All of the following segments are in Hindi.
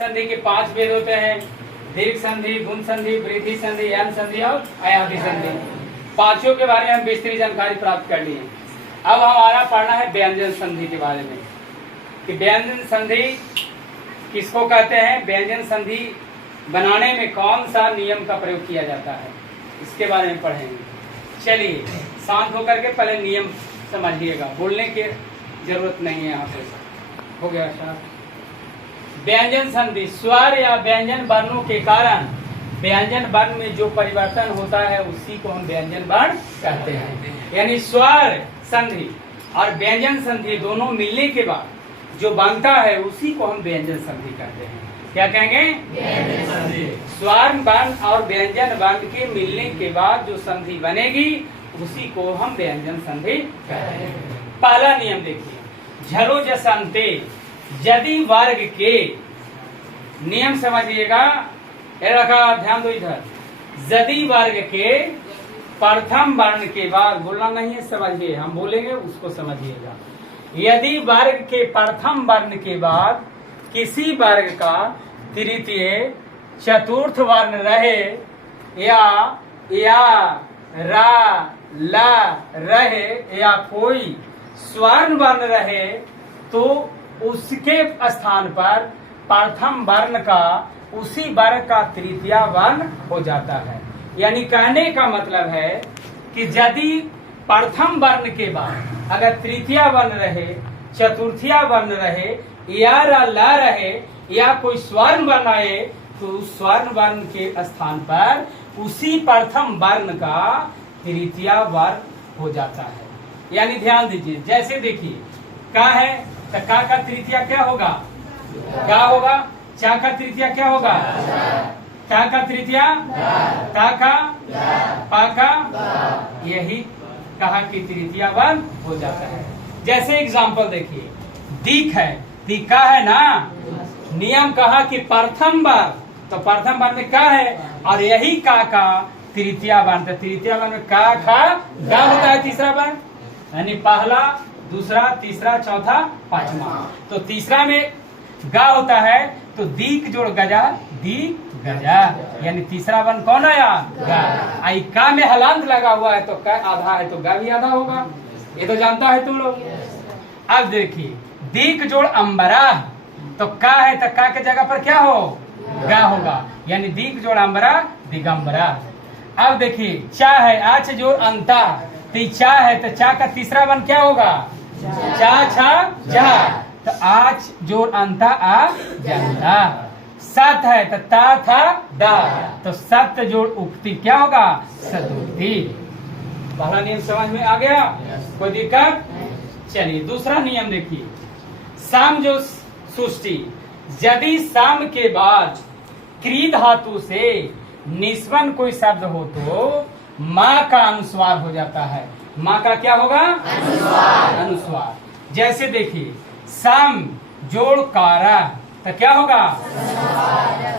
संधि के 5 भेद होते हैं, दीर्घ संधि, गुण संधि, वृद्धि संधि, यन संधि और अयाधि संधि। पांचों के बारे में हम विस्तृत जानकारी प्राप्त कर ली है। अब हमारा पढ़ना है व्यंजन संधि के बारे में कि व्यंजन संधि किसको कहते हैं, व्यंजन संधि बनाने में कौन सा नियम का प्रयोग किया जाता है, इसके बारे में पढ़ेंगे। चलिए शांत होकर के पहले नियम समझिएगा, बोलने की जरूरत नहीं है यहाँ पे। हो गया शांत। व्यंजन संधि स्वर या व्यंजन वर्णों के कारण व्यंजन वर्ण में जो परिवर्तन होता है उसी को हम व्यंजन वर्ण कहते हैं। यानी स्वर संधि और व्यंजन संधि दोनों मिलने के बाद जो बनता है उसी को हम व्यंजन संधि कहते हैं। क्या कहेंगे? व्यंजन संधि। स्वर वर्ण और व्यंजन वर्ण के मिलने के बाद जो संधि बनेगी उसी को हम व्यंजन संधि कहते हैं। पहला नियम देखिए, झरो जसंते यदि वर्ग के, नियम समझिएगा, रखा ध्यान दो इधर, यदि वर्ग के प्रथम वर्ण के बाद, बोलना नहीं है, समझिए, हम बोलेंगे उसको समझिएगा। यदि वर्ग के प्रथम वर्ण के बाद किसी वर्ग का तृतीय चतुर्थ वर्ण रहे या रा ला रहे या कोई स्वर्ण वर्ण रहे तो उसके स्थान पर प्रथम वर्ण का उसी वर्ग का तृतीय वर्ण हो जाता है। यानी कहने का मतलब है कि यदि प्रथम वर्ण के बाद अगर तृतीय वर्ण रहे, चतुर्थीय वर्ण रहे या ला रहे या कोई स्वर्ण वर्ण आए तो उस स्वर्ण वर्ण के स्थान पर उसी प्रथम वर्ण का तृतीय वर्ण हो जाता है। यानी ध्यान दीजिए, जैसे देखिए का है तो का तृतीय क्या होगा? गा होगा। चा का तृतीय क्या होगा? ता का तृतीय ता का पा का, यही कहा कि तृतीय वर्ण हो जाता है। जैसे एग्जांपल देखिए, दीख है, दीका है ना, नियम कहा कि प्रथम वर्ण, तो प्रथम वर्ण में का है और यही का तृतीय वर्ण, तो तृतीय वर्ण में का खा गा होता है तीसरा वर्ण, यानी पहला दूसरा तीसरा चौथा पांचवा। तो तीसरा में गा होता है तो दीक जोड़ गजा, दी गजा, यानी तीसरा वर्ण कौन आया? गा। आई का में हलांत लगा हुआ है तो का आधा है तो गा भी आधा होगा, ये तो जानता है तुम लोग। अब देखिए, दीक जोड़ अंबरा, तो का है तो का के जगह पर क्या हो? गा होगा, यानी दीक जोड़ अंबरा दिगंबरा। अब देखिए, चा है, आच जोड़ अंता, तो चा है तो चा का तीसरा वर्ण क्या होगा? चा छा जा, तो आच जोड़ अंता आ जनता। सत है तो ता था दा, तो सत जोड़ उक्ति क्या होगा? सदुक्ति। पहला नियम समझ में आ गया? कोई दिक्कत? चलिए दूसरा नियम देखिए, साम जो सुष्टि, यदि साम के बाद क्री धातु से निस्वन कोई शब्द हो तो माँ का अनुस्वार हो जाता है। माँ का क्या होगा? अनुस्वार। अनुस्वार। जैसे देखिए, सम जोड़ कारा, तो क्या होगा?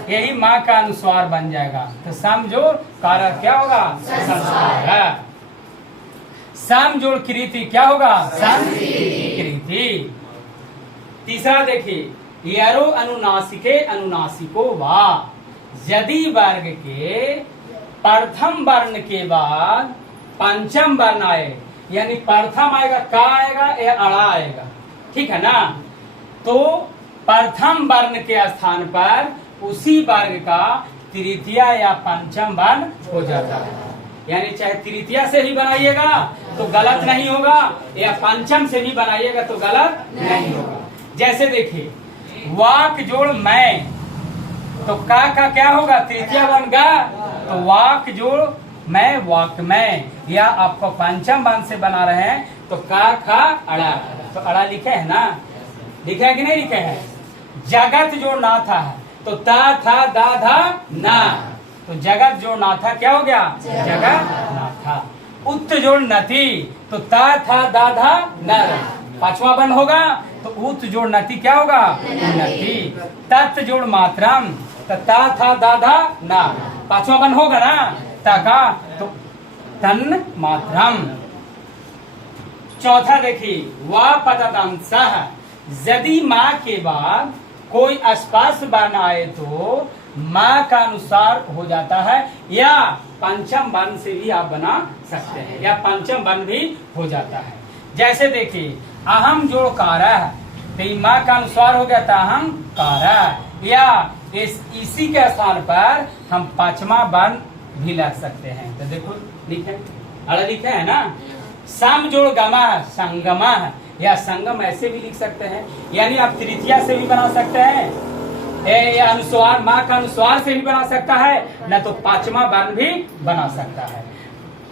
यही माँ का अनुस्वार बन जाएगा, तो सम जोड़ कारा क्या होगा? संस्कार। सम जोड़ कृति क्या होगा? संस्कृति। तीसरा देखिए, यरो अनुनासिके अनुनासिको वा, यदि वर्ग के प्रथम वर्ण के बाद पंचम वर्ण आए, यानी प्रथम आएगा का आएगा या अड़ा आएगा, ठीक है ना, तो प्रथम वर्ण के स्थान पर उसी वर्ग का तृतीय या पंचम वर्ण हो जाता है। यानी चाहे तृतीय से ही बनाइएगा तो गलत नहीं होगा या पंचम से भी बनाइएगा तो गलत नहीं होगा। जैसे देखिए, वाक जोड़ मैं, तो का क्या होगा? तृतीय वर्ण गा, तो वाक जोड़ मैं वाक में, या आपको पंचम वर्ण से बना रहे हैं तो का खा अड़ा, तो अड़ा लिखे है ना, लिखे है कि नहीं लिखे है? जगत जोड़ ना था है तो ता था दा धा ना, तो जगत जोड़ ना था क्या हो गया? जगत ना था। उत्त जोड़ नथी, तो ता था दा धा न, पांचवा वर्ण होगा तो उत्त जोड़ नथी क्या होगा? नथी। तत् जोड़ मात्रम, तो ता था दा धा ना, पांचवा वर्ण होगा ना ता का, तो तन मात्रम। चौथा देखिए, वा पतदंश, यदि माँ के बाद कोई स्पर्श वर्ण आए तो माँ का अनुसार हो जाता है, या पंचम वर्ण से भी आप बना सकते हैं, या पंचम वर्ण भी हो जाता है। जैसे देखिए अहम जोड़ कारा, तो माँ का अनुसार हो गया था अहम कारा, या इसी के स्थान पर हम पांचवा वर्ण भी लग सकते हैं। तो देखो लिखे अड़ा लिखे है ना, सम जोड़ गमा संगमा, या संगम ऐसे भी लिख सकते हैं, यानी आप तृतीया से भी बना सकते हैं, या अनुस्वार माँ का अनुस्वार से भी बना सकता है, न तो पांचवा वर्ण भी बना सकता है।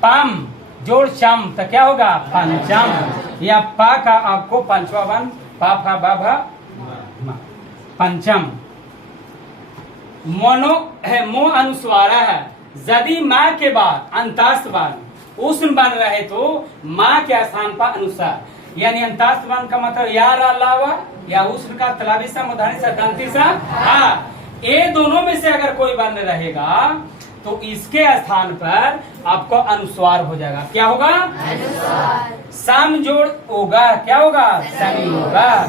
पम जोड़ चम, तो क्या होगा पंचम, या पा का आपको पंचवा वर्ण पा फा बा भा पंचम। मोनो है मो अनुस्वार है, यदि माँ के बाद अंतस्थ वर्ण उष्ण बन रहे तो माँ के स्थान पर अनुसार, यानी अंतस्थ वर्ण का मतलब या अलावा, या उष्ण का तलावी सा मुधानी सा दंती सा हाँ, ये दोनों में से अगर कोई वर्ण रहेगा तो इसके स्थान पर आपको अनुस्वार हो जाएगा। क्या होगा? अनुस्वार। सम जोड़ होगा, क्या होगा? समी होगा।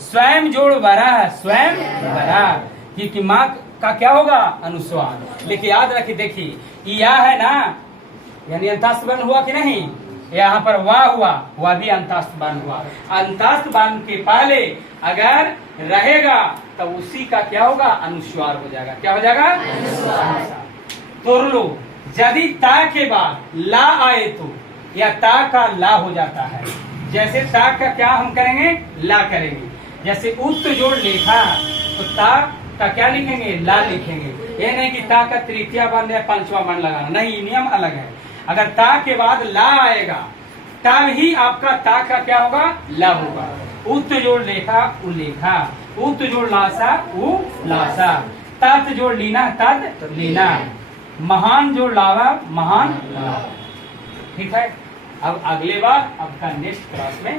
स्वयं जोड़ बरा, स्वयं बरा, क्योंकि माँ का क्या होगा? अनुस्वार। लेकिन याद रखिए, देखिए या है ना, यानी अंतस्थ वर्ण हुआ कि नहीं, यहाँ पर वाह हुआ, वह भी अंतस्थ वर्ण हुआ। अंतस्थ वर्ण के पहले अगर रहेगा तो उसी का क्या होगा? अनुस्वार हो जाएगा। क्या हो जाएगा? अनुस्वार। तोड़ लो, यदि ता के बाद ला आए तो या ता का ला हो जाता है। जैसे ता का क्या हम करेंगे? ला करेंगे। जैसे उत्त जोड़ लेखा, तो ता का क्या लिखेंगे? ला लिखेंगे। ये नहीं कि ता का तृतीय वर्ण या पंचवा वर्ण लगाना, नहीं, नियम अलग है। अगर ता के बाद ला आएगा तब ही आपका ता का क्या होगा? ला होगा। उत्त जोड़ लेखा उलेखा, उत्त जोड़ लासा उ लासा, तत् जोड़ लीना तत् लीना, महान जोड़ लावा महान लावा। ठीक है, अब अगले बार आपका नेक्स्ट क्लास में